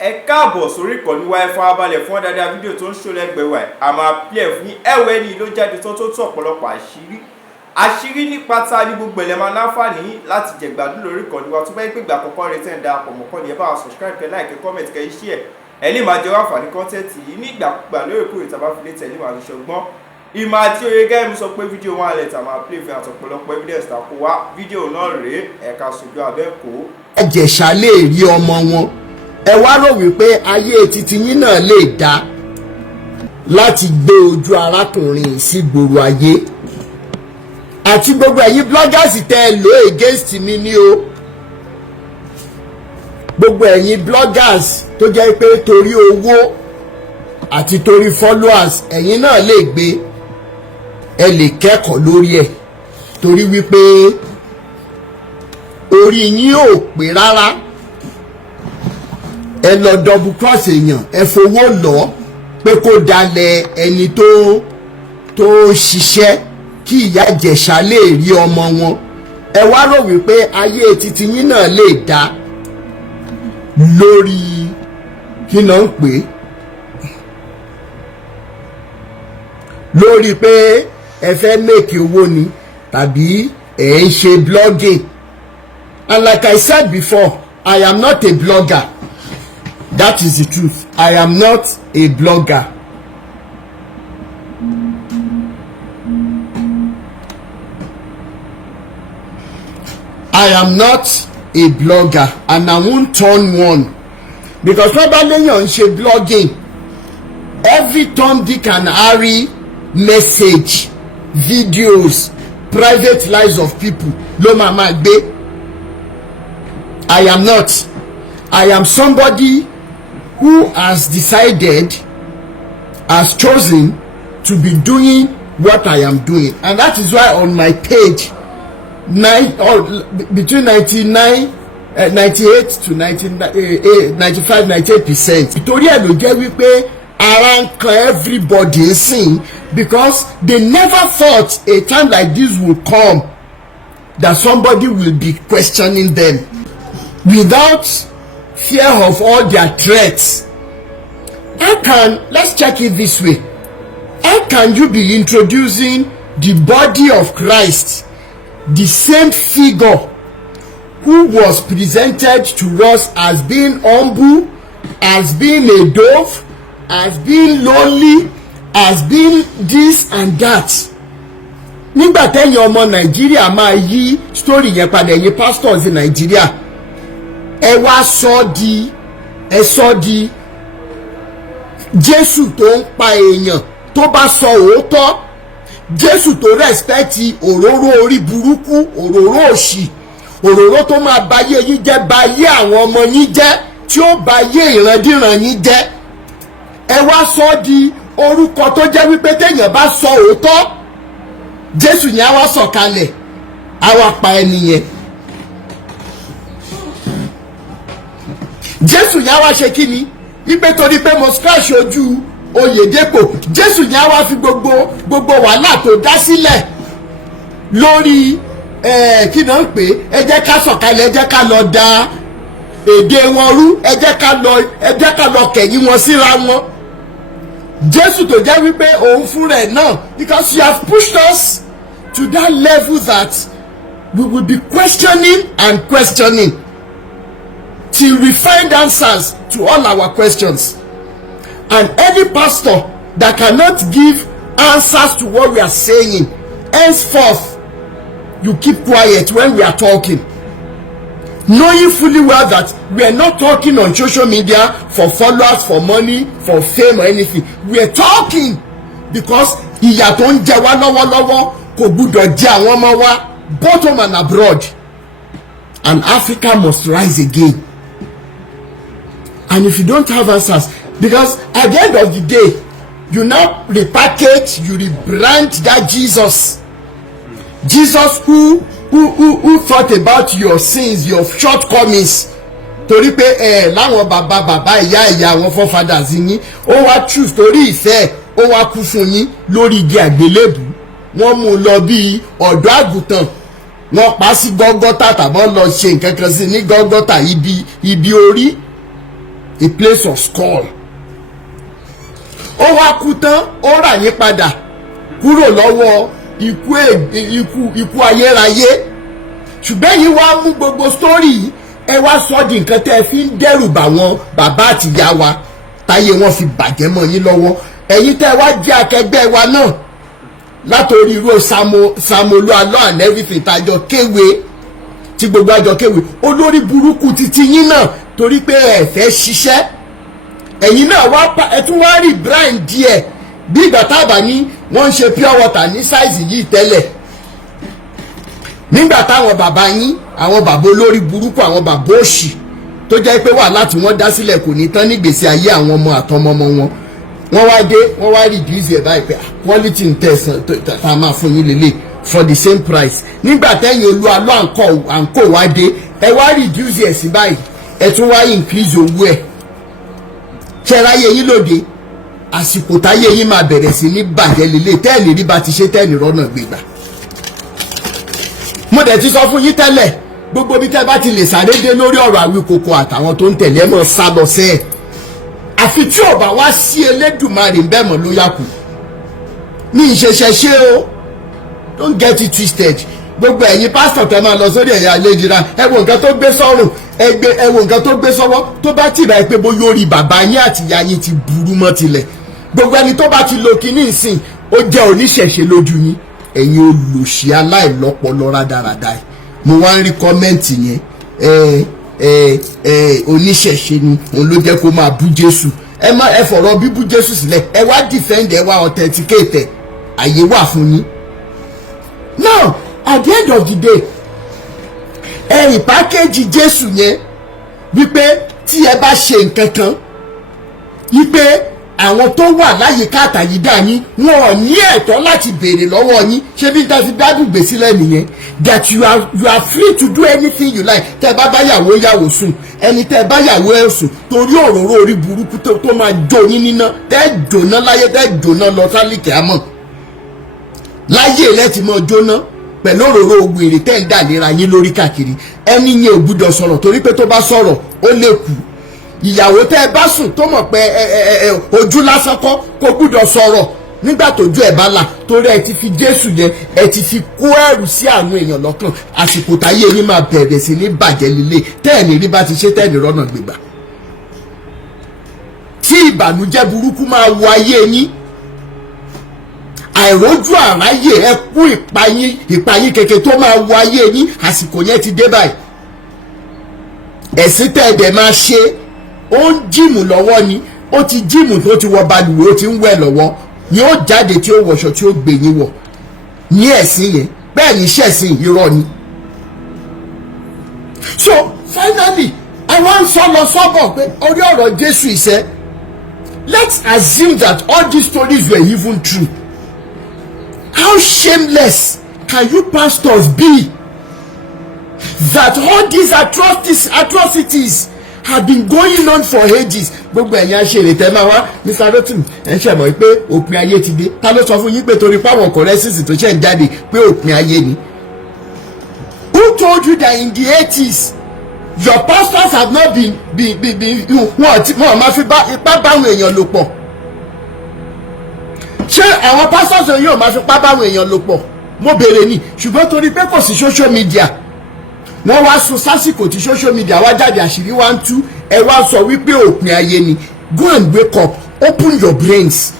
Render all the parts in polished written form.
ẹ káàbọ̀ sórí ìkànnì wa ẹ farabalẹ̀ fún dáadáa fídíò tó ń ṣó lẹ́gbẹ̀ẹ́ wa a máa play fún yín ẹ̀wẹ̀ ni ló jáde tó ọ̀pọ̀lọpọ̀ àṣírí nípa ta ní gbogbo ẹ̀lẹ́ máa láǹfààní láti jẹ̀gbádùn lórí ìkànnì wa tó bá yẹ pé ìgbà àkọ́kọ́ rẹ̀ tẹ̀ ń darapọ̀ mọ́ kọ́ni ẹ bá wa subscribe kẹ́ like kẹ́ comment kẹ́ share ẹ lè máa jẹ́ wá àǹfààní kọ́ńtẹ́ǹtì yìí ní ìgbàkúgbà lóòrèkóòrè tá a bá fi lè tẹ̀lé wa ṣùgbọ́n ìmọ̀ àti òye gẹ́gẹ́ mi sọ pé fídíò wọn alẹ́ tà máa play fún àtọ̀pọ̀lọpọ̀ evidence ta kó wá fídíò náà rèé ẹ̀ka sojú abẹ́kò. ẹ̀jẹ̀ṣà lè rí ọmọ wọn ẹ wá rò wípé ayé titi yín náà lè dá láti gbé ojú arákùnrin sí gbòòrò ayé àti gbogbo ẹ̀yin bloggers tẹ́ ẹ lò against mi ní o gbogbo ẹ̀yin bloggers tó jẹ́ pé torí owó àti torí followers ẹ̀yin náà lè gbé ẹ lè kẹ́kọ̀ọ́ lórí ẹ̀ torí wípé orí yín ò pé rárá ẹ lọ double cross èèyàn ẹ fowó lọ pé kó dalẹ̀ ẹni tó ṣiṣẹ́ kí ìyá Ìjẹ̀ṣà lè rí ọmọ wọn ẹ wá rò wípé ayé titi yín náà lè dá lórí kí náà ń pè lórí pé ẹ fẹ́ make owó ni tàbí ẹ ń ṣe blogging and like I said before I am not a blogger. That is the truth. I am not a blogger. I am not a blogger and I won't turn one because probably you ṣe blogging every Tom, Dick and Harry message videos private lives of people ló máa gbé. I am not. I am somebody who has decided, has chosen to be doing what I am doing, and that is why on my page, between 98 to 95, 98%. Nítorí ẹ̀ ló jẹ́ wípé ara ń kan everybody sing because they never thought a time like this would come that somebody will be questioning them without fear of all their threats. Let's check it this way. How can you be introducing the body of Christ, the same figure who was presented to us as being humble, as being a dove, as being lonely, as being this and that? Nígbà tẹ́yin ọmọ Nàìjíríà máa yí story yẹn padà ẹ̀yin pastors in Nàìjíríà ẹ wá sọ di Jésù tó ń pa èèyàn tó bá sọ òótọ́, Jésù tó rẹ́spẹ́tì òróró orí burúkú, òróró òṣì, òróró tó máa bayé yín jẹ́, bayé àwọn ọmọ yín jẹ́, tí ó bayé ìrandíran yín jẹ́. Ẹ wá sọ di orúkọ tó jẹ́ wípé téèyàn bá sọ òótọ́ Jésù yẹn á wá sọ̀kalẹ̀ á wá pa ẹni yẹn. Jésù yẹn á wá ṣe kí ni wípé torí pé mo scratch ojú Oyèdépò Jésù yẹn á wá fi gbogbo wàhálà tó dá sílẹ̀ lórí kí náà ń pè ẹ jẹ́ ká sọ̀kalẹ̀ ẹ jẹ́ ká lọ da èdè wọn rú ẹ jẹ́ ká lọ kẹ̀yìn wọn síra wọn. Jésù tó jẹ́ wípé òun fúnra ẹ̀ náà because you have pushed us to that level that we will be questioning and questioning till we find answers to all our questions. And any pastor that cannot give answers to what we are saying, henceforth, you keep quiet when we are talking, knowing fully well that we are not talking on social media for followers, for money, for fame or anything. We are talking because ìyà tó ń jẹ wá lọ́wọ́lọ́wọ́ kò gbúdọ̀ jẹ àwọn ọmọ wa both home and abroad, and Africa must rise again. And if you don't have answers, because at the end of the day, you now repackage, you rebrand that Jesus who thought about your sins, your shortcomings. Torí pé láwọn bàbá ìyá àwọn forefathers yín ó wá choose torí ìfẹ́ ó wá kú fún yín lórí igi àgbélébù. Wọ́n mú lọ bí ọ̀dọ́ àgùntàn, wọ́n pa sí Gọ́gọ́tà tàbí lọ ṣe nǹkan kan sí ní Gọ́gọ́tà ibi orí. a place of skull. Ó wá kú tán, ó rà yín padà kúrò lọ́wọ́ ikú ayérayé. Ṣùgbọ́n yìí wá mú gbogbo story yìí, ẹ wá sọ di nǹkan tẹ́ ẹ fi ń dẹ́rù bà wọ́n bàbá àti ìyá wa táyé wọn fi bàjẹ́ mọ́ yín lọ́wọ́. Ẹ̀yin tẹ́ ẹ wá jẹ́ akẹgbẹ́ wa náà látòrí irú Olu Alo and everything tájọ kéwe tí gbogbo àjọ kéwe, olórí burúkú títí yín náà torí pé ẹ fẹ́ ṣiṣẹ́. Ẹ̀yin náà ẹ tún wá rí brand díẹ̀ bí ìgbà tábà ní wọ́n ń ṣe pure water ní sáìsì yìí tẹ́lẹ̀. Nígbà táwọn bàbá yín, àwọn bàbá olórí burúkú, àwọn bàbá òṣì tó jẹ́ pé wàhálà tí wọ́n dá sílẹ̀ kò ní tán nígbèsí ayé àwọn ọmọ àtọmọmọ wọn, wọ́n wá dé wọ́n wá reduce ẹ̀ báyìí pé quality ń tẹ̀sán tá a máa fún yín lélẹ̀ for the same price. Nígbà tẹ́yìn Olu Alo àǹkó wá dé ẹ wá reduce ẹ̀ sí báyìí ẹ tún wá increase owó ẹ̀. Ṣẹ́ráyé yín lóde àsìkò táyé yín máa bẹ̀rẹ̀ sí ní bàjẹ́ lélẹ̀ tẹ́ẹ̀nì rí bá ti ṣe tẹ́ẹ̀nì rọ́nà gbégbà. Mo dẹ̀ ti sọ fún yín tẹ́lẹ̀ gbogbo bí tẹ́ bá ti lè sáré dé lórí ọ̀rọ̀ Àwíkòkò àtàwọn tó ń tẹ̀lé mọ́ sá lọ sẹ́ẹ̀. Àfi tí ò bá wá sí Elédùmarè bẹ́ẹ̀ mọ̀ ló yà kù. Ní ìṣẹ̀ṣẹ̀ ṣe o, don't get it twisted. Gbogbo ẹ̀yin pásítọ̀ tẹ́ máa lọ sórí ẹ̀yà àlejìra ẹ wo nǹkan tó gbé sọ́rùn ẹ wo nǹkan tó gbé sọ́wọ́ tó bá tìrà ẹ pé bóyá orí bàbá yín àti ìyá yín ti burú mọ́ tilẹ̀. Gbogbo ẹni tó bá ti lo kinní ìsìn ó jẹ́ oníṣẹ̀ṣe lójú yín. Ẹ̀yin olùṣí aláìlọ́pọlọ rádaràda ẹ̀ mo wá ń rí kọ́mẹ́ǹtì yẹn oníṣẹ̀ṣe ni òun ló jẹ́ kó máa bú Jésù. Ẹ fọ̀rọ̀ bíbú Jésù sílẹ̀ ẹ wá defend ẹ wá authenticate àyè wà fún yín. Now at the end of the day ẹ̀rìn pákéjì Jésù yẹn wípé tí ẹ bá ṣe nǹkan kan wípé àwọn tó wà láyìíká àtàyídá yín wọn ò ní ẹ̀tọ́ láti béèrè lọ́wọ́ yín. Ṣé bí dájú dájú gbé sílẹ̀ nìyẹn that you are free to do anything you like. Tẹ́ bá yàwó sùn ẹni tẹ́ bá yàwó ẹ̀ sùn torí òróró orí burúkú tó máa jó yín níná tẹ́ jóná láyé tẹ́ jóná lọ sálìkẹ́ àmọ́ láyé lẹ́tì mọ́ jóná pẹ̀lú òróró ogun èrè tẹ́ ń dà lera yín lórí káàkiri. Ẹni yẹn ò gbúdọ̀ sọ̀rọ̀ torí pé tó bá sọ̀rọ̀ ó lè kú. Ìyàwó tẹ́ bá sùn tó mọ̀ pé ojú lásán kọ́ kó gbúdọ̀ sọ̀rọ̀ nígbà tójú ẹ̀ bá là torí ẹ ti fi Jésù yẹn ẹ ti fi kó ẹrù sí àwọn èèyàn lọ́kàn. Àsìkò táyé yín máa bẹ̀rẹ̀ sí ní bàjẹ́ líle tẹ́ẹ̀nì rí bá ti ṣe tẹ́ẹ̀nì rọ́nà gbégbà. Tí ìbànújẹ́ burúkú máa wọ ayé yín, àìrójú àráyè ẹkún ìpayín kẹ̀kẹ́ tó máa wọ ayé yín, àsìkò yẹn ti dé báyìí. Ẹ̀sìn tẹ́ẹ̀dẹ̀ máa ṣe ó ń jíìmù lọ́wọ́ ni ó ti jíìmù tó ti wọ balùwẹ̀ ó ti ń wẹ̀ lọ́wọ́ ni ó jáde tí ó wọṣọ tí ó gbé yín wọ̀ ní ẹ̀sìn yẹn bẹ́ẹ̀ ni ṣẹ̀sìn irọ́ ni. So finally àwọn ń sọ lọ sọ́bọ̀ pé orí ọ̀rọ̀ Jésù ìṣẹ́, let's assume that all these stories were even true. How shameless can you pastors be that all these atrocities have been going on for ages? Gbogbo ẹ̀yin aṣèrè tẹ́ máa wá Mr. Rotimi ẹ̀ ń ṣẹ̀mọ̀ pé òpin ayé ti dé. Ta ló sọ fún yín pé torí páwọn kọ̀rẹ́sìsì tó ṣẹ̀ ń jáde pé òpin ayé ni? Who told you that in the 80s your pastors have not been wọ́n máa fi ipá báwọn èèyàn lò pọ̀? Ṣé àwọn pastors yóò máa fi ipá báwọn èèyàn lò pọ̀? Mo béèrè ni. Ṣùgbọ́n torí pé kò sí social media wọ́n wá sún sásìkò tí social media wá jáde àṣírí wá ń tú ẹ wá sọ wípé òpin ayé ni. Go and wake up, open your brains.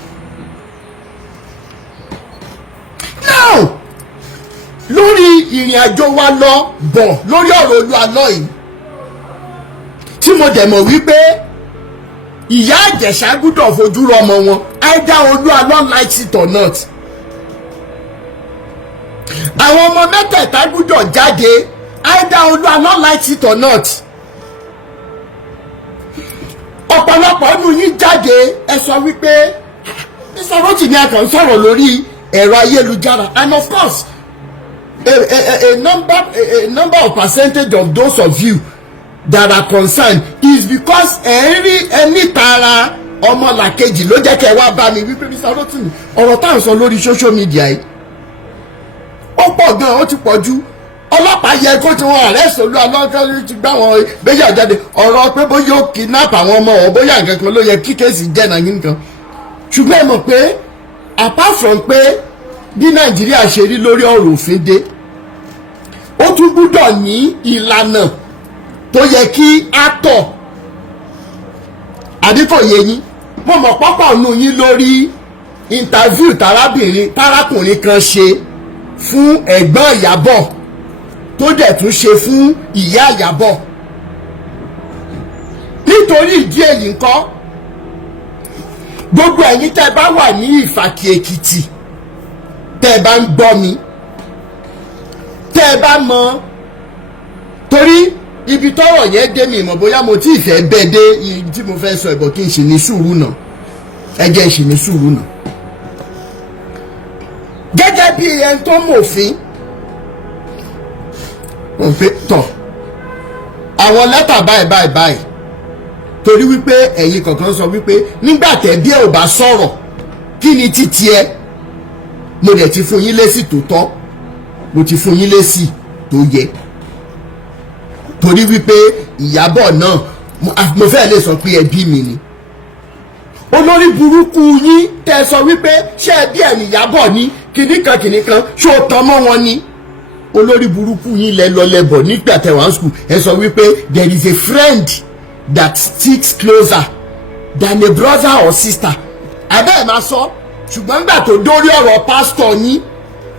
Now lórí ìrìn àjò wa lọ bọ̀ lórí ọ̀rọ̀ Olu Alo yìí tí mo dẹ̀ mọ̀ wípé ìyá Ìjẹ̀ṣà gbúdọ̀ fojú rọ ọmọ wọn either Olu Alo likes it or not. Àwọn ọmọ mẹ́tẹ̀ẹ̀ta gbúdọ̀ jáde either Olu Alo likes it or not. Ọ̀pọ̀lọpọ̀ nínú yín jáde ẹ sọ wípé Mr. Rotimi akàn sọ̀rọ̀ lórí ẹ̀rọ ayélujára and of course a number of percentage of those of you that are concerned is because ẹni tara ọmọlàkejì ló jẹ́ kẹ́ wá bá mi wípé Mr. Rotimi ọ̀rọ̀ tá à ń sọ lórí social media yìí ó pọ̀ gan-an ó ti pọ̀ jù ọlọ́pàá yẹ kó tí wọ́n arrest Olu Alo ti gbá wọn gbéyà jáde ọ̀rọ̀ pé bóyá ó kidnap àwọn ọmọ ọ̀ bóyá nǹkan kan ló yẹ kí kéèsì jẹ́ náà nǹkan ṣùgbọ́n ẹ mọ̀ pé apart from pé bí Nàìjíríà ṣe rí lórí ọ̀rọ̀ òfin dé ó tún gbúdọ̀ ní ìlànà tó yẹ kí á tọ̀ àbí kò yé yín mo mọ̀ pọ́pọ̀ nù yín lórí interview tarákùnrin kan ṣe fún ẹ̀gbọ́n Ìyábọ̀ tó dẹ̀ tún ṣe fún ìyá Ìyábọ̀ nítorí ìdí èyí ńkọ́ gbogbo ẹ̀yin tẹ́ bá wà ní Ìfàkì Èkìtì tẹ́ bá ń gbọ́ mi tẹ́ bá mọ̀ torí ibi tọ́rọ̀ yẹn dé mi mọ̀ bóyá mo tí ì fẹ́ bẹ́ẹ̀ dé ibi tí mo fẹ́ sọ ìbọ̀ kí n ṣe ní sùúrù náà ẹ jẹ́ n ṣe ní sùúrù náà gẹ́gẹ́ bí ẹni tó mòfin wọ́n pé tọ̀ àwọn lẹ́tà báyìí torí wípé ẹ̀yin kọ̀ọ̀kan sọ wípé nígbà tẹ̀bí ẹ̀ ò bá sọ̀rọ̀ kí ni títí ẹ mo dẹ̀ ti fún yín lésì tó tọ́ mo ti fún yín lésì tó yẹ torí wípé Ìyábọ̀ náà mo fẹ́ lè sọ pé ẹbí mi ni olórí burúkú yín tẹ́ sọ wípé ṣé ẹbí ẹ̀ nìyábọ̀ ní kìnìkan ṣó tán mọ́ wọn ni olórí burúkú yín lẹ lọ lẹbọ nígbà tẹ́ wà ní school ẹ sọ wípé there is a friend that sticks closer than a brother or sister abẹ́ ẹ̀ máa sọ ṣùgbọ́n nígbà tó dórí ọ̀rọ̀ pásítọ̀ yín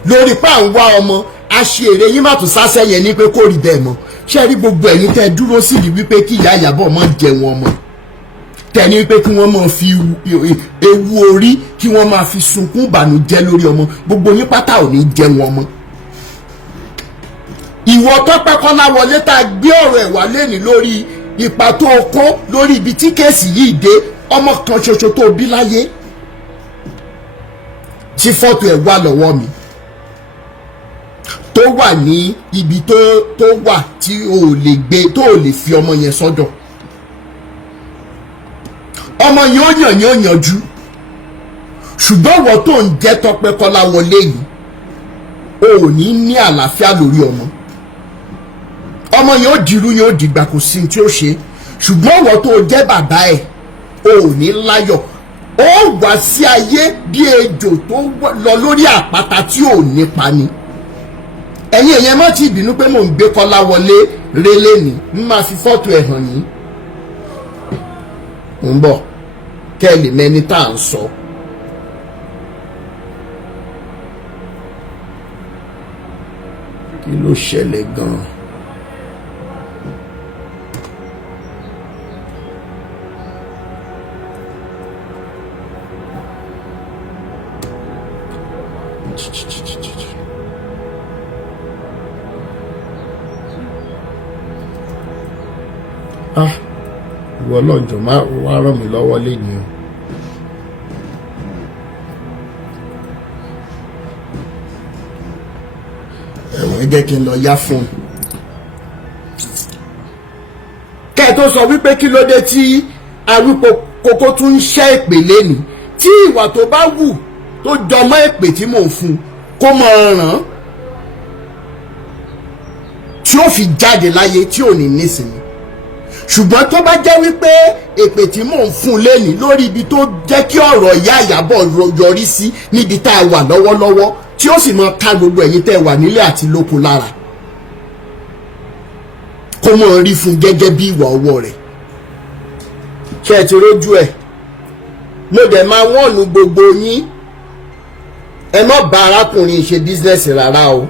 lórí pa ń wá ọmọ aṣèrè yín má tún sásẹ́ yẹn ní pé kó rí bẹ́ẹ̀ mọ́ ṣé rí gbogbo ẹ̀yin tẹ́ dúró síbi wípé kí ìyá Ìyábọ̀ máa jẹun ọmọ tẹ́ni wípé kí wọ́n máa fi ewu orí kí wọ́n máa fi sunkún ìbànújẹ́ lórí ọmọ gbogbo yín pátá ò ní jẹun ọmọ. ìwọ Tọ́pẹ́ Kọ́láwọlé tá a gbé ọ̀rọ̀ ẹ̀ wá lẹ́ni lórí ipa tó kó lórí ibi tí kéèsì yìí dé ọmọ kan ṣoṣo tó bí láyé tí fọ́tò ẹ̀ wà lọ́wọ́ mi tó wà ní ibi tó wà tí o ò lè gbé tó ò lè fi ọmọ yẹn sọ́dọ̀ ọmọ yẹn ó yàn yóò yanjú ṣùgbọ́n wọ́n tó ń jẹ́ Tọ́pẹ́ Kọ́láwọlé yìí o ò ní àlàáfíà lórí ọmọ yẹn ó dirú yẹn ó dìgbà kò sí tí ó ṣe ṣùgbọ́n wọ́n tó jẹ́ bàbá ẹ̀ o ò ní láyọ̀ ó wá sí ayé bí ejò tó lọ lórí àpáta tí ò nípa ni ẹ̀yin èèyàn má ti bínú pé mò ń gbé Kọ́láwọlé rélé ní n máa fi fọ́tò ẹ̀ hàn yín ń bọ̀ kẹ́ ẹ lè mẹ́ni tá à ń sọ. kí ló ṣẹlẹ̀ gan-an? ìwọ ọlọ́jọ́ má wá ràn mí lọ́wọ́ lẹ́yìn o. ẹ̀wọ̀n jẹ́ kí n lọ yá fún un. kẹ́ ẹ tó sọ wípé kí ló dé tí arúgbó kókó tún ń ṣẹ́ èpè lẹ́nu tí ìwà tó bá wù tó jọmọ́ èpè tí mò ń fún kó mọ̀ ràn tí ó fi jáde láyé tí ò ní nísìnyí ṣùgbọ́n tó bá jẹ́ wípé èpè tí mò ń fún lẹ́ni lórí ibi tó jẹ́ kí ọ̀rọ̀ ìyá Ìyábọ̀ yọrí sí níbi tá a wà lọ́wọ́lọ́wọ́ tí ó sì mọ ká gbogbo ẹ̀yin tẹ́ wà nílé àti lóko lára kó mọ̀ rí fún gẹ́gẹ́ bí ìwà ọwọ́ rẹ̀ ṣé ẹ ti rójú ẹ̀ mo dẹ̀ máa wọ́ọ̀nù gbogbo yín ẹ má bá arákùnrin ṣe bísínẹ́sì rárá o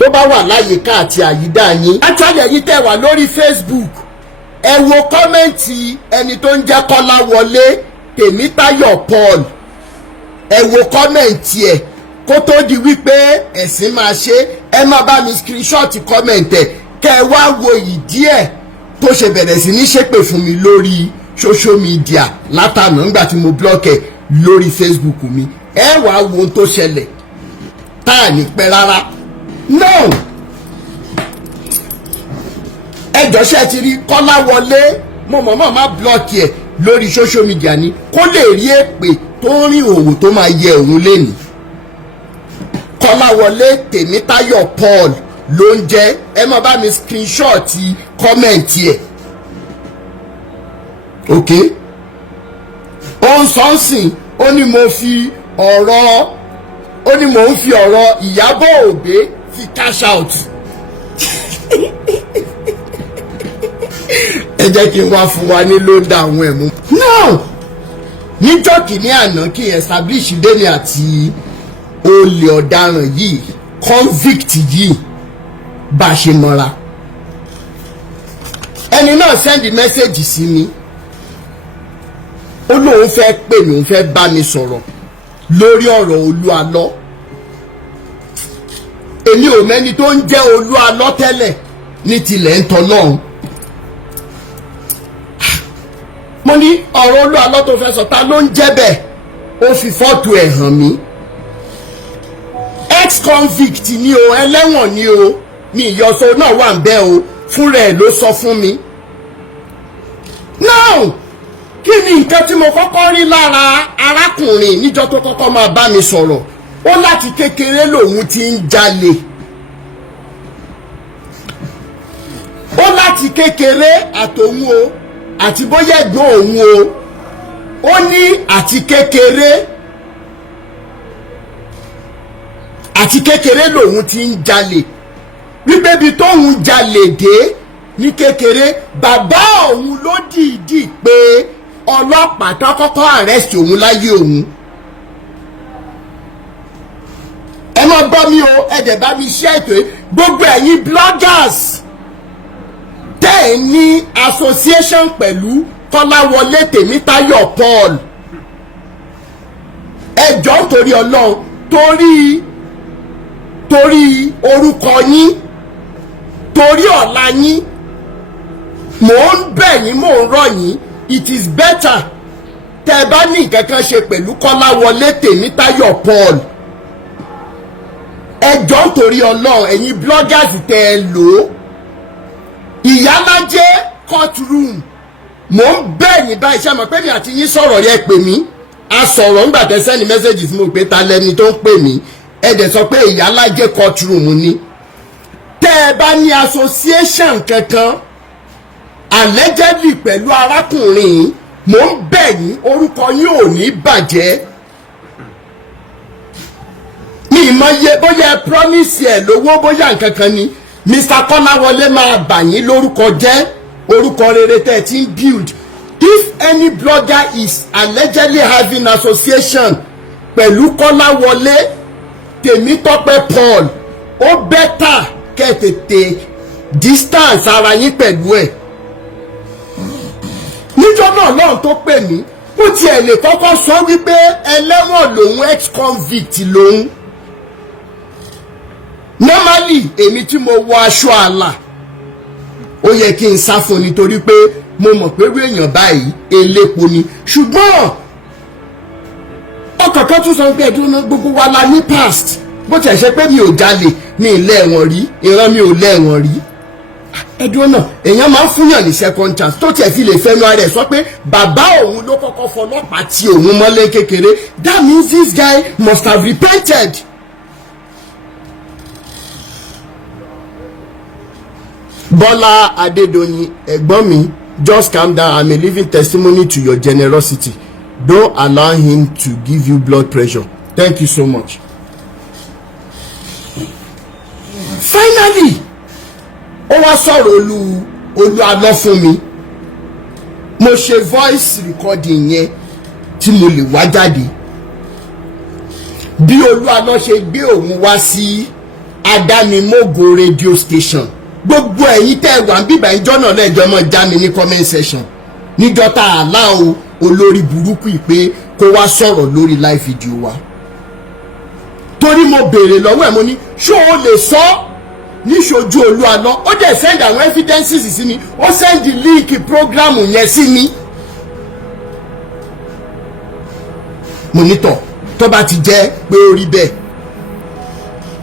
tó bá wà láyìíká àti àyídá yín. actually ẹ̀yin tẹ́ wà lórí Facebook ẹ wo kọ́mẹ́ǹtì ẹni tó ń jẹ́ Kọ́láwọlé Tèmítáyọ̀ Paul ẹ wo kọ́mẹ́ǹtì ẹ̀ kó tó di wípé ẹ̀sìn máa ṣe ẹ má bá mi screenshot kọ́mẹ́ǹtì ẹ̀ kẹ́ ẹ wá wo ìdí ẹ̀ tó ṣe bẹ̀rẹ̀ sí ní ṣépè fún mi lórí social media látànà nígbà tí mo block ẹ̀ lórí Facebook mi ẹ wá wo ohun tó ṣẹlẹ̀ tá à ní pẹ́ rárá. No ẹjọ́ ṣe ti rí Kọ́láwọlé mo mọ̀mọ́ má blọ́ọ̀kì ẹ̀ lórí social media ni kó lè rí èpè tó ń rí òwò tó máa yẹ òun lẹ́nu. Kọ́láwọlé Tèmítáyọ̀ Paul ló ń jẹ́. Ẹ máa bá mi screenshot kọ́mẹ̀ntì ẹ̀. Ok, ó ń sọ sìn, ó ní mo fi ọ̀rọ̀, ó ní mò ń fi ọ̀rọ̀ Ìyábọ̀ Òde fi cash out. Ẹ jẹ́ kí n wá fún wa ní ló dá àwọn ẹ̀mú. Now níjọ́ kìíní àná kí n establish Délé àti olè ọ̀daràn yìí, convict yìí bá a ṣe mọ́ra. Ẹni náà send message sí mi, ó lóun fẹ́ pè mí, òun fẹ́ bá mi sọ̀rọ̀ lórí ọ̀rọ̀ Olú Alo. Èmi ò mẹ́ni tó ń jẹ́ Olú Alo tẹ́lẹ̀ ní tilẹ̀ ń tọ́ lọ́hùn. Mo ní ọ̀rọ̀ Olú Alo tó fẹ́ sọ, ta ló ń jẹ́ bẹ́ẹ̀? Ó fi fọ́tò ẹ̀ hàn mí. Ex-convict ni o, ẹlẹ́wọ̀n ni o, ní ìyọ̀sọ náà wà ń bẹ́ o, fúnra ẹ̀ ló sọ fún mi. Now kí ni nǹkan tí mo kọ́kọ́ rí lára arákùnrin níjọ́ tó kọ́kọ́ máa bá mi sọ̀rọ̀? Ó láti kékeré lòun ti ń jalè. Ó láti kékeré àtòun o, àti bóyá ẹ̀gbọ́n òun o. Ó ní àti kékeré lòun ti ń jalè. Wípé bí tóun jalè dé ní kékeré, bàbá òun ló dìídì pé ọlọ́pàá tó kọ́kọ́ arrest òun láyé òun. Ẹ máa gbọ́ mi o, ẹ dẹ̀ bá mi share ètò yìí. Gbogbo ẹ̀yin bloggers tẹ́ ẹ̀ ní association pẹ̀lú Kọ́láwọlé Tèmítáyọ̀ Paul, ẹ jọ̀ọ́ torí Ọlọ́run, torí orúkọ yín, torí ọ̀la yín, mò ń bẹ̀ yín, mò ń rọ̀ yín, it is better tẹ́ ẹ bá ní nǹkan kan ṣe pẹ̀lú Kọ́láwọlé Tèmítáyọ̀ Paul. Ẹ jọ̀ọ́ torí Ọlọ́run, ẹ̀yin bloggers tẹ́ ẹ lò ó. Ìyálájé courtroom, mò ń bẹ̀ yín báyìí, ṣe mọ̀ pé mi àti yín sọ̀rọ̀ yẹ pè mí. A sọ̀rọ̀ ńgbà tẹ́ send messages mo pé ta lẹni tó ń pè mí. Ẹ dẹ̀ sọ pé Ìyálájé courtroom ni. Tẹ́ ẹ bá ní association kankan allegedly pẹ̀lú arákùnrin, mò ń bẹ̀ yín, orúkọ yín ò ní bàjẹ́. Mi ìmọ̀ iye bóyá ẹ promise ẹ̀ lówó bóyá nǹkan kan ni. Mr. Kọ́láwọlé máa bà yín lórúkọ jẹ́, orúkọ rere tẹ́ ẹ ti ń build. If any blogger is allegedly having association pẹ̀lú Kọ́láwọlé Tèmítọ́pẹ́ Paul, ó bẹ́tà kẹ́ tètè distance ara yín pẹ̀lú ẹ̀. Níjọ́ náà lọ́run tó pè mí, ó tiẹ̀ lè kọ́kọ́ sọ wípé ẹlẹ́wọ̀n lòun, ex-convict lòun. Normally èmi tí mo wọ aṣọ àlà, ó yẹ kí n sá fún nítorí pé mo mọ̀ pé irú èèyàn báyìí elépo ni. Ṣùgbọ́n ọkàn kan tún sọ pé ẹ̀dùn gbogbo wa la ní past. Bó tiẹ̀ ṣe pé mi ò jalè ní ilé ẹ̀wọ̀n rí, ìran mi ò lẹ́wọ̀n rí. Ẹ̀dùn náà èèyàn máa ń fúnyàn ní second chance tó tiẹ̀ fi lè fẹnu ara ẹ̀ sọ pé bàbá òun ló kọ́kọ́ fọlọ́pàá tí òun mọ́lé kékeré. That means this guy must have repented. Bọ́lá Adédoyin, ẹ̀gbọ́n mi, just calm down. I'm a living testimony to your generosity. Don't allow him to give you blood pressure. Thank you so much. Finally, ó wá sọ̀rọ̀ Olú Alo fún mi. Mo ṣe voice recording yẹn tí mo lè wá jáde. Bí Olú Alo ṣe gbé òun wá sí Adánimógo radio station. Gbogbo ẹ̀yin tẹ́ wà ń bíbá ìjọ náà lẹ́jọ́ mọ́ já mi ní comment section. Níjọ́ tá a lá o olórí burúkú ìpè kó wá sọ̀rọ̀ lórí live video wa. Torí mo béèrè lọ́wọ́ ẹ̀, mo ní ṣó o lè sọ níṣojú Olú Alo? Ó dẹ̀ send àwọn evidences sí mi, ó send the link program yẹn sí mi. Monitor tó bá ti jẹ́ pé ó rí bẹ́ẹ̀,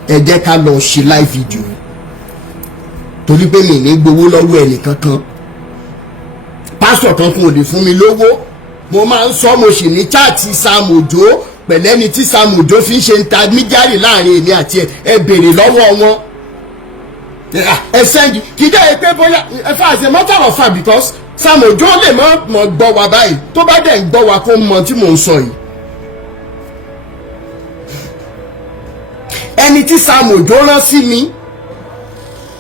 ẹ jẹ́ ká lọ ṣe live video. Torí pé mi ní gbowó lọ́wọ́ ẹnì kankan, pásọ̀ kankan ò lè fún mi lówó. Mo máa ń sọ, mo sì ní chaati Sam Ojo pẹ̀lẹ́ni tí Sam Ojo fi ń ṣe intermediary láàrin èmi àti ẹ béèrè lọ́wọ́ wọn. ẹ sẹ́ndì kì í jẹ́ pé bóyá ẹ̀fọ́ as a matter of fact because Sam Ojo lè mọ̀ gbọ́ wa báyìí tó bá dẹ̀ ń gbọ́ wa kó mọ tí mò ń sọ yìí. ẹni tí Sam Ojo rán sí mi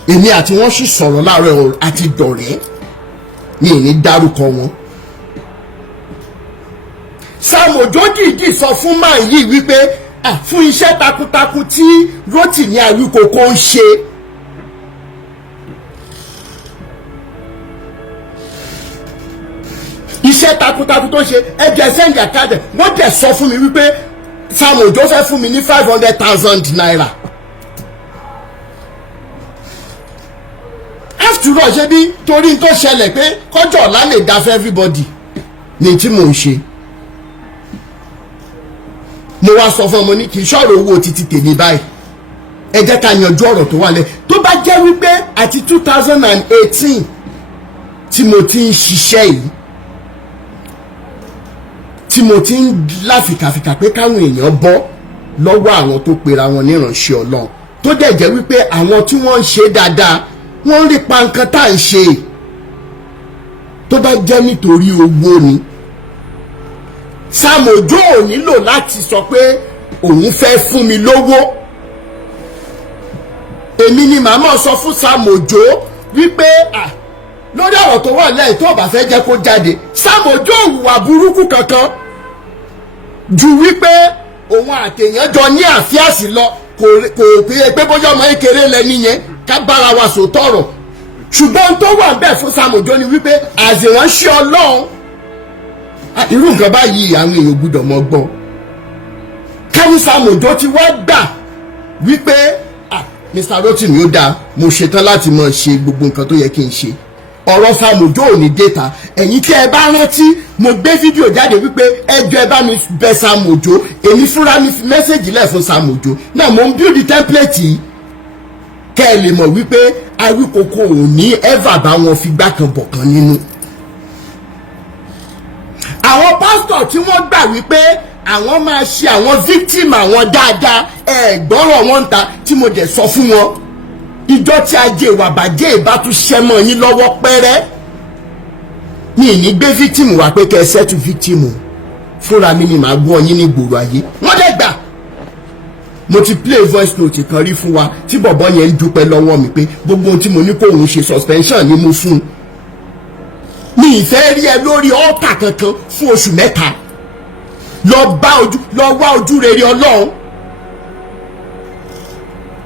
èmi àti wọn sì sọ̀rọ̀ láàárọ̀ àti dọ̀rẹ́ mi ì ní dárúkọ wọn. Sam Ojo dìídì sọ fún máa yìí wípé fún iṣẹ́ takuntakun tí Rotimi Awíkòkó ń ṣe iṣẹ́ takuntakun tó ṣe ẹ̀jẹ̀ sẹ́ǹdì àkájẹ̀ wọ́n dẹ̀ sọ fún mi wípé Sam Ojo fẹ́ fún mi ní 500,000 naira. after all ṣe bí torí tó ṣẹlẹ̀ pé kọjọ́ ọ̀la lè dá fún everybody ní tí mò ń ṣe. mo wá sọ fún ọmọ ní kì í ṣọ̀rọ̀ owó títí tèmi báyìí ẹ jẹ́ ká yanjú ọ̀rọ̀ tó wà lẹ̀ tó bá jẹ́ wípé àti 2018 tí mo ti ń ṣiṣẹ́ yìí tí mo ti ń láfikàfikà pé káwọn èèyàn bọ́ lọ́wọ́ àwọn tó pera wọn níránṣẹ́ Ọlọ́run tó dẹ̀ jẹ́ wípé àwọn tí wọ́n ń ṣe dáadáa wọ́n rí pa nǹkan tá à ń ṣe tó bá jẹ́ nítorí owó ni Sam Ojo ò nílò láti sọ pé òun fẹ́ fún mi lówó èmi ni màmá sọ fún Sam Ojo wípé lórí ọ̀rọ̀ tó wà lẹ́yìn tó bá fẹ́ jẹ́ kó jáde Sam Ojo hùwà burúkú kankan ju wípé òun àtẹ̀yàn jọ ní àfíàsí lọ kò pé bóyá ọmọ kékeré lẹ́ni yẹn ká bára wa sòótọ́ ọ̀rọ̀ ṣùgbọ́n tó wà bẹ́ẹ̀ fún Sam Ojo ni wípé àṣìránṣẹ́ Ọlọ́run irú nǹkan báyìí àwọn èèyàn gbọ́dọ̀ mọ̀ gbọ́ kání Sam Ojo ti wá gbà wípé Mr. Rotimi ó dáa mo ṣetán láti mọ̀ ṣe gbogbo nǹkan tó yẹ kí n ṣe ọ̀rọ̀ Sam Ojo ò ní déta ẹ̀yin tí ẹ bá rántí mo gbé fídíò jáde wípé ẹjọ́ ẹ bá mi bẹ̀ Sam Ojo èmi fúnra mi fi mẹ́sẹ̀gì lẹ̀ fún Sam Ojo náà mo ń build template yìí kẹ́ ẹ lè mọ̀ wípé Awíkòkó ò ní ever bá wọn fi gbá kan bọ̀ kan nínú. àwọn pásítọ̀ tí wọ́n gbà wípé àwọn máa ṣe àwọn victim àwọn dáadáa ẹ̀gbọ́rọ̀ wọn ta tí mo dẹ̀ sọ fún wọn ìjọ tí ajé ìwà bàjẹ́ ìbá tún ṣẹ́mọ̀ yín lọ́wọ́ pẹ́rẹ́ mi ní gbé victim wá pé kẹ́ ẹ settle victim fúnra mi ni màá gbọ́ yín ní gbòòrò ayé wọ́n dẹ̀ gbà mo ti play voice note kan rí fún wa tí bọ̀bọ̀ yẹn ń dúpẹ́ lọ́wọ́ mi pé gbogbo ohun tí mo ní kó òun ṣe suspension ni mo fún un mi ìfẹ́ rí ẹ lórí ọ́tà kankan fún oṣù mẹ́ta lọ wá ojú rere Ọlọ́run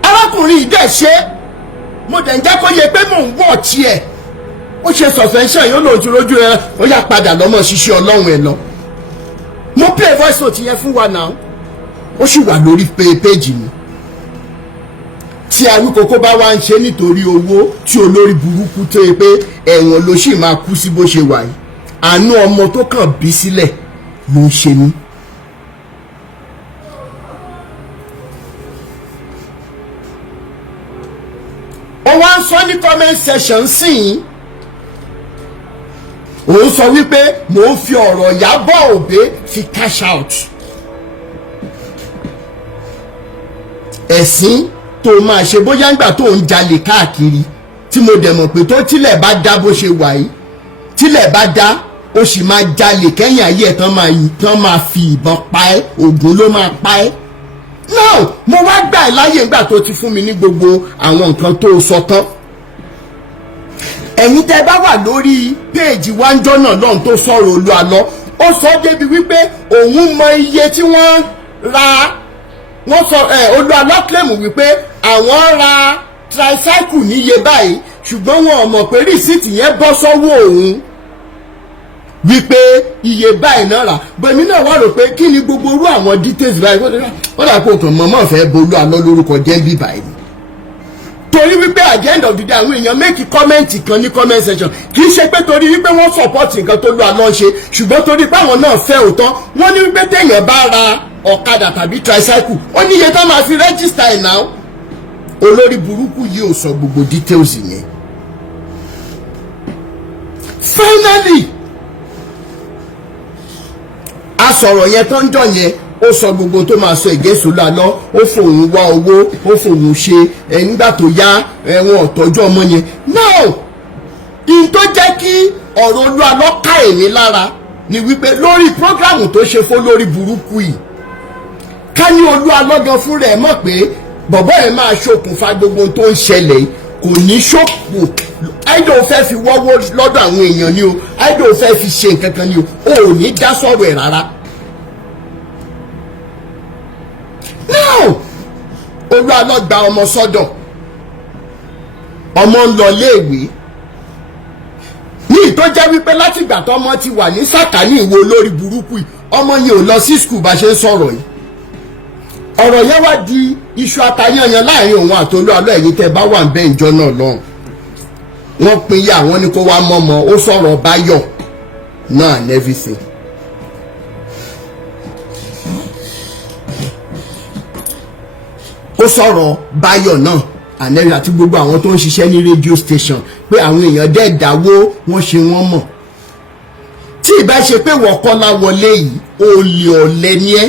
arákùnrin yìí dẹ̀ ṣe mo dẹ̀ ń jẹ́ kó yẹ pé mò ń wọ̀ tiẹ̀ ó ṣe suspension yóò lòun ti rojú rẹ ó yá padà lọ́mọ ṣiṣẹ́ Ọlọ́run ẹ̀ lọ mo play voice note yẹn fún wa náà ó sì wà lórí péèjì mi tí Awíkòkó bá wá ń ṣe nítorí owó tí olórí burúkú tó yẹ pé ẹ̀wọ̀n ló sì máa kú sí bó ṣe wà yìí àánú ọmọ tó kàn bí sílẹ̀ ló ń ṣe mí. ó wá ń sọ ní comment section sí i òun sọ wípé mò ń fi ọ̀rọ̀ Ìyábọ̀ Òbé fi cash out ẹ̀sìn tó máa ṣe bóyá ńgbà tó ń jalè káàkiri tí mo dẹ̀ mọ̀ pé tó tílẹ̀ bá dá bó ṣe wà yìí tílẹ̀ bá dá ó sì máa jalè kẹ́yìn ayé ẹ̀ tán máa fi ìbọn pa ẹ́ ògùn ló máa pa ẹ́ no mo wá gbà ẹ́ láyè ńgbà tó ti fún mi ní gbogbo àwọn nǹkan tó sọ tán ẹ̀yin tẹ́ bá wà lórí péèjì wáńjọ́ náà lọ́n tó sọ̀rọ̀ Olú Alo ó sọ débi wípé òun mọ iye tí wọ́n ra wọ́n sọ Olú Alo kílẹ̀mù wípé àwọn ra tricycle níye báyìí ṣùgbọ́n wọn ò mọ̀ pé rìsíìtì yẹn bọ́ sọ́wọ́ òun wípé iye báyìí náà rà bẹ̀mí náà wà rò pé kí ni gbogbo orú àwọn details báyìí wọ́n dà kó kàn mọ́mọ́ fẹ́ bo Olú Alo lórúkọ jẹ́ bí báyìí torí wípé at the end of the day àwọn èèyàn make comment kan ní comment section kì í ṣe pé torí wípé wọ́n support nǹkan tó Olú Alo ṣe ṣùgbọ́n torí pé àwọn náà fẹ́ òótọ́ wọ́n ní wípé téèyàn bá ra ọ̀kadà tàbí tricycle ó ní iye tó máa fi register ẹ̀ náà olórí burúkú yìí ò sọ gbogbo details yẹn. finally a sọ̀rọ̀ yẹn tó ń jọ yẹn ó sọ gbogbo tó máa sọ ìgẹ́sì Olu Alo, ó fòun wá owó, ó fòun ṣe nígbà tó yá wọn ò tọ́jú ọmọ yẹn. now in tó jẹ́ kí ọ̀rọ̀ Olu Alo ká èmi lára ni wípé lórí prógrámù tó ṣe fún lórí burúkú yìí, ká ní Olu Alo gan fún rẹ̀ mọ̀ pé bọ̀bọ́ ẹ̀ máa ṣokùnfà gbogbo tó ń ṣẹlẹ̀ kò ní ṣòpò àìdò fẹ́ fi wọ́wọ́ lọ́dọ̀ àwọn èèyàn ni o, àìdò fẹ́ fi ṣe nǹkan kan ni o, ò ní dá sọ̀rọ̀ ẹ̀ rárá. now Olu Alo gba ọmọ sọ́dọ̀, ọmọ ń lọ léèwé ní ìtó jẹ́ wípé láti ìgbà tó ọmọ ti wà ní sàkání ìwọ olórí burúkú yìí, ọmọ yẹn ò lọ sí skul bá ṣe ń sọ̀rọ̀ yìí. ọ̀rọ̀ yẹn wá di iṣu atayanyan láàrin òun àti Olu Alo. ẹ̀yin tẹ́ bá wà ń bẹ́ ìjọ náà lọ́hùn, wọ́n pín yà wọ́n ní kó wá mọ́mọ́, ó sọ̀rọ̀ Báyọ̀ náà and everything. ó sọ̀rọ̀ Báyọ̀ náà and everything àti gbogbo àwọn tó ń ṣiṣẹ́ ní rédíò station pé àwọn èèyàn dẹ́ dáwó wọ́n ṣe wọ́n mọ̀. tí ìbá ṣe pé wọ́n Kọ́lá wọlé yìí olè ọ̀lẹ ni ẹ́,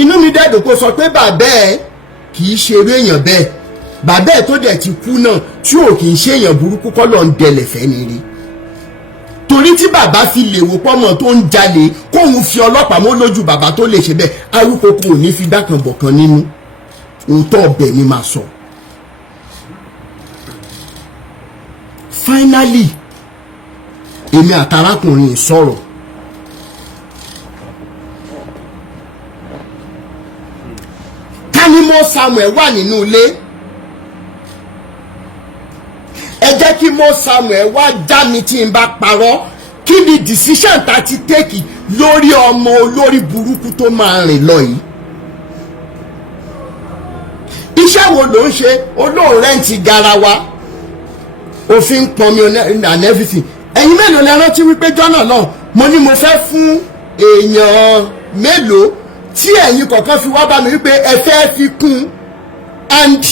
inú mi dẹ́dùn kó sọ pé bàbá ẹ̀ kì í ṣe eré èèyàn bẹ́ẹ̀, bàbá ẹ̀ tó dẹ̀ ti kú náà tí ò kì í ṣe èèyàn burúkú kọ́ lọ́n dẹlẹ̀ fẹ́ ni rí. torí tí bàbá fi lè wò pọ́mọ tó ń jalè kóun fi ọlọ́pàá mọ́ lójú bàbá tó lè ṣe bẹ́ẹ̀, arúgbókò ò ní fi dákan bọ̀ kan nínú. òótọ́ ọbẹ̀ ni màá sọ. finally èmi àtàrákùnrin sọ̀rọ̀. Mo Samuel wà nínú ilé, ẹ jẹ́ kí Mo Samuel wá já mi tí n bá parọ́. Kí ni decision ta ti take lórí ọmọ olórí burúkú tó máa rìn lọ yìí? Iṣẹ́ wo ló ń ṣe? Olóò rẹ́ǹtì garawa, òfin pọnmi and everything. Ẹ̀yin mélòó lẹ rántí wípé jọ́nà náà mo ní mo fẹ́ fún èèyàn mélòó tí ẹ̀yin kọ̀ọ̀kan fi wá bá mi wípé ẹ fẹ́ fi kún, and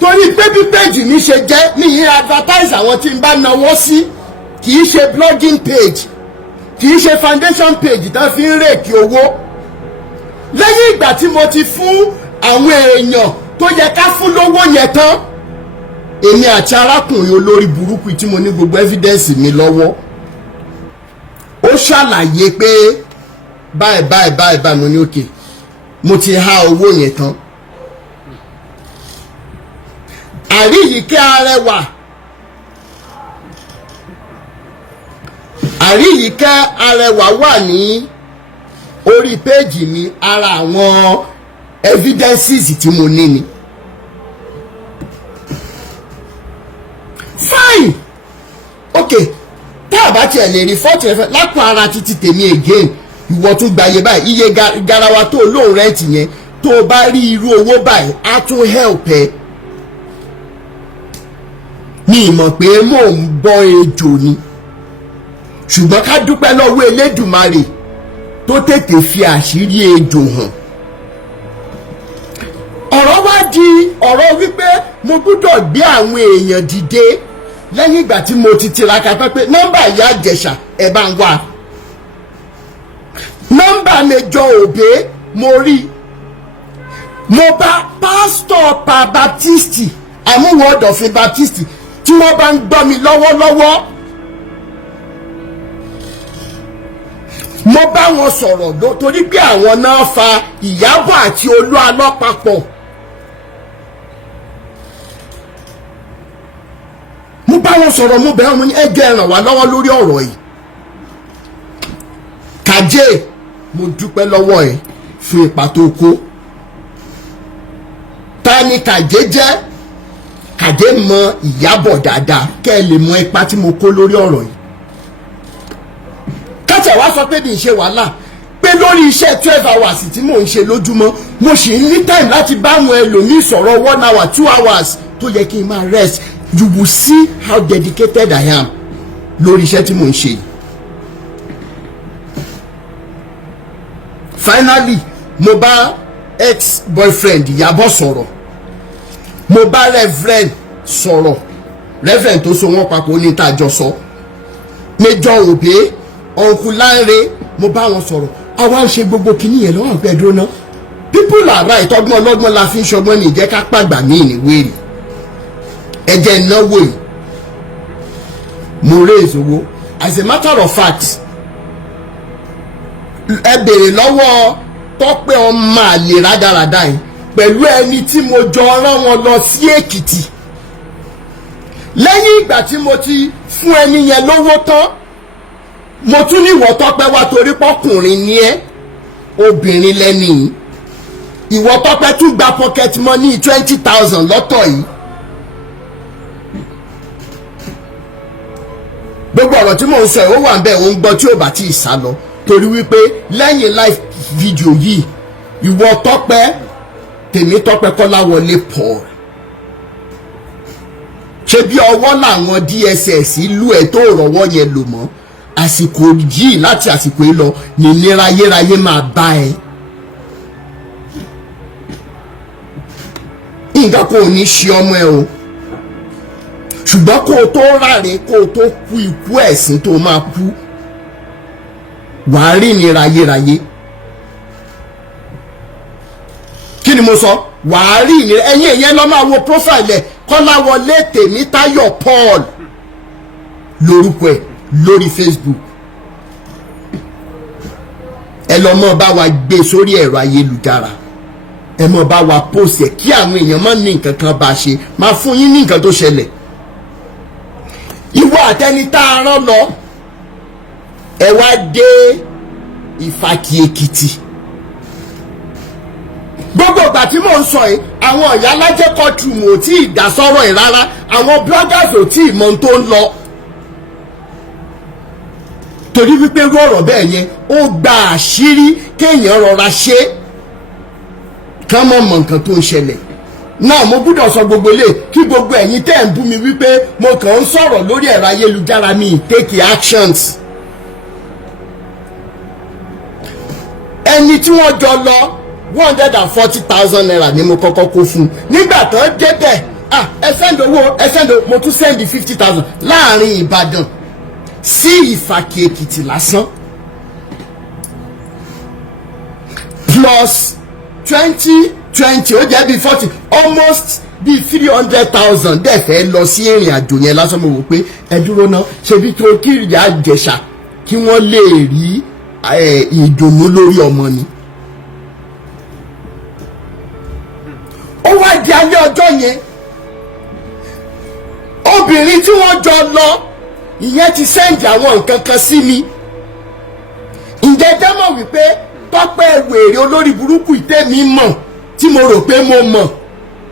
torí pé bí page mi ṣe jẹ́ níyìn advertise àwọn tí n bá náwó sí, kì í ṣe blogging page, kì í ṣe foundation page tán fi ń rèkì owó. lẹ́yìn ìgbà tí mo ti fún àwọn èèyàn tó yẹ ká fún lówó yẹn tán, èmi àti arákùnrin olórí burúkú tí mo ní gbogbo evidence mi lọ́wọ́, ó ṣàlàyé pé báyìí mo ní òkè mo ti há owó yẹn tán. Àríyìíkẹ́ Arẹwà wà ní orí péèjì mi, ara àwọn evidences tí mo ní ni. fine okay, tá a bá tiẹ̀ lè rí fọ́ọ̀tì ẹ̀fẹ́ lápò ara títí tèmi again, ìwọ tún gbàyè báyìí, iye garawa tó lóun rẹ́ǹtì yẹn tó o bá rí irú owó báyìí á tún help ẹ. ní ìmọ̀ pé mò ń bọ́ ejò ni, ṣùgbọ́n ká dúpẹ́ lọ́wọ́ Elédùmarè tó tètè fi àṣírí ejò hàn. ọ̀rọ̀ wá di ọ̀rọ̀ wípé mo gbọ́dọ̀ gbé àwọn èèyàn dìde lẹ́yìn ìgbà tí mo ti tiraka pé nọ́mbà ìyá Ìjẹ̀ṣà ẹ̀ bá ń wá, nọ́mbà Mẹ́jọ Òbé mo rí, mo bá pásítọ̀ pa baptisti àmúwọ̀dọ̀fin baptisti tí wọ́n bá ń gbọ́ mi lọ́wọ́lọ́wọ́, mo bá wọn sọ̀rọ̀ torí pé àwọn náà fa Ìyábọ̀ àti Olu Alo papọ̀. mo bá wọn sọ̀rọ̀, mo bẹ̀ wọ́n ní ẹ jẹ́ ràn wá lọ́wọ́ lórí ọ̀rọ̀ yìí. Kàjé, mo dúpẹ́ lọ́wọ́ ẹ fún ipa tó kó. Ta ni Kàjé jẹ́? Kàjé mọ Ìyábọ̀ dáadáa, kẹ́ ẹ lè mọ ipa tí mo kó lórí ọ̀rọ̀ yìí. Kátẹ̀ wá sọ pé bí n ṣe wàhálà pé lórí iṣẹ́ 12 hours tí mò ń ṣe lójúmọ́, mo sì ń ní time láti bá àwọn ẹlòmíì sọ̀rọ̀ 1 hour 2 hours tó yẹ kí n máa rest. You will see how dedicated I am lórí iṣẹ́ tí mò ń ṣe yìí. Finally, mo bá ex-boyfriend Ìyábọ̀ sọ̀rọ̀, mo bá reverend sọ̀rọ̀, reverend tó so wọ́n papọ̀ ní tàjọ sọ, Mẹ́jọ Òbé, Uncle Lánre, mo bá wọn sọ̀rọ̀, àwa ń ṣe gbogbo kinní yẹn lọ́wọ́ pẹ́ dúró náà people are right ọgbọ́n ọlọ́gbọ́n la fi ń ṣọgbọ́n ní ìjẹ́ ká pàgbà míì ní wéèrè ẹ̀jẹ̀ ìnáwó yìí mo raise owó as a matter of fact ẹ béèrè lọ́wọ́ Tọ́pẹ́ ọmọ àlè rádaràda yìí pẹ̀lú ẹni tí mo jọ rán wọn lọ sí Èkìtì lẹ́yìn ìgbà tí mo ti fún ẹni yẹn lówó tán mo tún ní ìwọ Tọ́pẹ́ wá torí pọ́kùnrin ni ẹ́ obìnrin lẹ́ni yìí ìwọ Tọ́pẹ́ tún gba pocket money 20,000 lọ́tọ̀ yìí gbogbo ọ̀rọ̀ tí mò ń sọ ẹ̀ ó wà ń bẹ̀ ó ń gbọ́ tí ò bá tí ì sá lọ torí wípé lẹ́yìn live video yìí ìwọ Tọ́pẹ́ Tèmítọ́pẹ́ Kọ́láwọlé Paul ṣe bí ọwọ́ làwọn DSS lù ẹ́ tó rọwọ́ yẹn lò mọ́ àsìkò yìí láti àsìkò yìí lọ ní nírayérayé máa bá ẹ nǹkan kò ní ṣe ọmọ ẹ o ṣùgbọ́n kó o tó ráre kó o tó kú ikú ẹ̀sìn tó máa kú wàá rí ní rayérayé kí ni mo sọ wàá rí ní ẹ̀yin èyàn lọ máa wo profile ẹ̀ Kọ́láwọlé Tèmítáyọ̀ Paul lórúkọ ẹ̀ lórí Facebook ẹ lọ mọ bá wa gbé sórí ẹ̀rọ ayélujára ẹ mọ bá wa post ẹ kí àwọn èèyàn má ní nǹkan kan bá ṣe máa fún yín ní nǹkan tó ṣẹlẹ̀ ìwọ àtẹni tá a rán lọ ẹ wá dé Ìfàkì Èkìtì gbogbo ìgbà tí mò ń sọ yìí àwọn ìyá alájẹ courtroom ò tí ì dá sọ́rọ̀ ẹ̀ rárá àwọn bloggers ò tí ì mọ ohun tó ń lọ torí wípé rọrọ̀ bẹ́ẹ̀ yẹn ó gba àṣírí kéèyàn rọra ṣe ká mọ̀ mọ̀ nǹkan tó ń ṣẹlẹ̀ náà mo gbúdọ̀ sọ gbogbo ilé kí gbogbo ẹ̀yin tẹ́ ń bú mi wípé mo kàn ń sọ̀rọ̀ lórí ẹ̀rọ ayélujára mi take actions ẹni tí wọ́n jọ lọ 140,000 naira ni mo kọ́kọ́ kó fún nígbà tó débẹ̀ ẹ send owó mo tún send 50,000 láàrin Ìbàdàn sí Ìfàkì Èkìtì lásán plus 20 ó jẹ́ bíi 40 almost bíi 300,000 dẹ̀ fẹ́ lọ sí ìrìn àjò yẹn lásán mo wò pé ẹ dúró ná ṣebí tó kí ìyá Ìjẹ̀ṣà kí wọ́n lè rí ìdùnnú lórí ọmọ ni. ó wá di alẹ́ ọjọ́ yẹn obìnrin tí wọ́n jọ lọ ìyẹn ti sẹ́ǹdì àwọn nǹkan kan sí mi ǹjẹ́ dámọ̀ wípé Tọ́pẹ́ wèrè olórí burúkú ìtẹ́mi mọ̀ tí mo rò pé mo mọ̀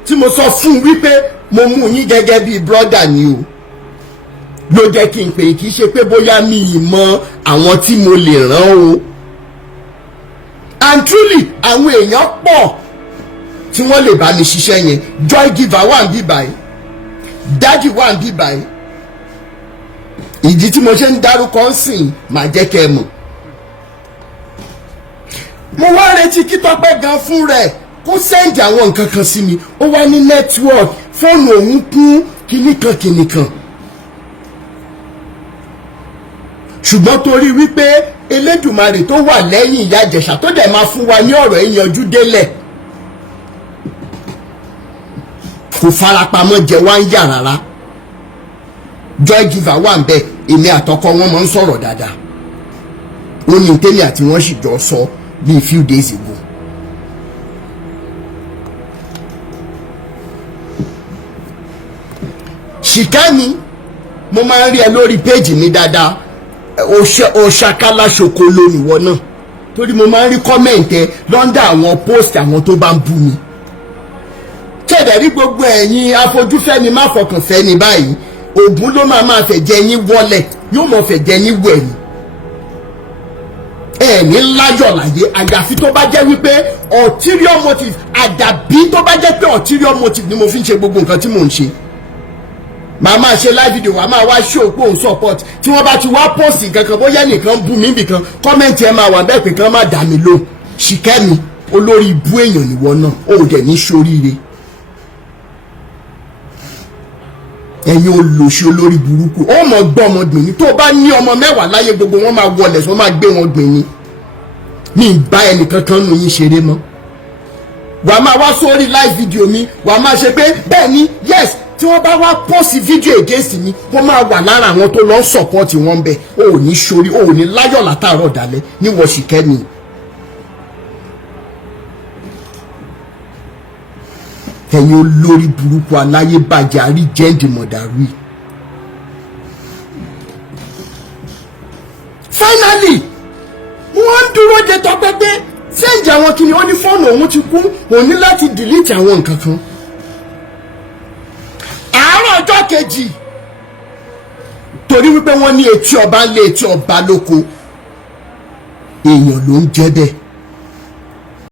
tí mo sọ fún wípé mo mú yín gẹ́gẹ́ bíi brọ́dà ni o ló jẹ́ kí n pè kí ṣe pé bóyá mi ì mọ àwọn tí mo lè rán o and truly àwọn èèyàn pọ̀ tí wọ́n lè bá mi ṣiṣẹ́ yẹn joy giver wà ń bí báyìí daddy wà ń bí báyìí ìdí tí mo ṣe ń dárúkọ ń sìn máa jẹ́ kẹ́ ẹ mọ̀ mo wá retí kí Tọ́pẹ́ gan fún rẹ̀ kó sẹ́ǹdì àwọn nǹkan kan sí mi ó wá ní network fóònù òun kún kìnnìkan ṣùgbọ́n torí wípé Elédùmarè tó wà lẹ́yìn ìyá Ìjẹ̀ṣà tó dẹ̀ máa fún wa ní ọ̀rọ̀ ìyanjú délẹ̀ kò farapamọ́ jẹ wá ń yà rárá joy giver wà ń bẹ èmi àtọkọ wọn máa ń sọ̀rọ̀ dáadáa ó ní tẹ́lẹ̀ àti wọ́n sì jọ sọ bíi few days ago ṣìkẹ́mi mo máa ń rí ẹ lórí péjì mi dáadáa òṣàkálà ṣokolo nìwọ náà torí mo máa ń rí kọ́mẹ̀ǹtì ẹ lọ́ndà àwọn post àwọn tó bá ń bú mi kéde rí gbogbo ẹ̀yin afojúfẹ́ni má fọkànfẹ́ni báyìí ògùn ló máa fẹ̀jẹ̀ yín wọlẹ̀ yóò mọ̀ fẹ̀jẹ̀ yín wẹ̀yìn ẹ̀ẹ̀ní láyọ̀ láyé àyàfi tó bá jẹ́ wípé ulterior motive àdàbí tó bá jẹ́ pé ulterior motive ni mo fi ń ṣe gbogbo nǹkan tí mò ń ṣe màá máa ṣe live video wàá máa wá show pé òun support tí wọ́n bá ti wá post kankan bóyá nìkan bú mi nìkan kọ́mẹ́ǹtì ẹ̀ máa wà bẹ́ẹ̀ pé kán má dà mí lò Ṣìkẹ́mi olórí ibú èèyàn nìwọ náà ó dẹ̀ ní ṣoríire ẹ̀yin olóṣì olórí burúkú ó mọ̀ gbọ́ ọmọ gbìn ní tó bá ní ọmọ 10 láyé gbogbo wọn máa wọlẹ̀ sọ máa gbé wọn gbìn ní mi ń bá ẹnìkankan nù yín ṣeré mọ́. wàá máa wá sórí live video mi wàá máa ṣe pé bẹ́ẹ̀ ni yes tí wọ́n bá wá post video against mi wọ́n máa wà lára àwọn tó lọ support wọn bẹ́ẹ̀ o ò ní sórí o ò ní láyọ̀ látàárọ̀ dalẹ́ ní wọ́ṣìkẹ́ mi. ẹ̀yin olórí burúkú aláyébàjẹ́ àríjẹ́ǹdì mọ̀dàrú yìí. finally wọ́n ń dúró de Tọ́pẹ́ pé sẹ́ǹjì àwọn kìíní ó ní fóònù òun ti kú òun ní láti delete àwọn nǹkan kan. àárọ̀ ọjọ́ kejì torí wípé wọ́n ní etí ọba ń lé etí ọba lóko èèyàn ló ń jẹ́ bẹ́ẹ̀.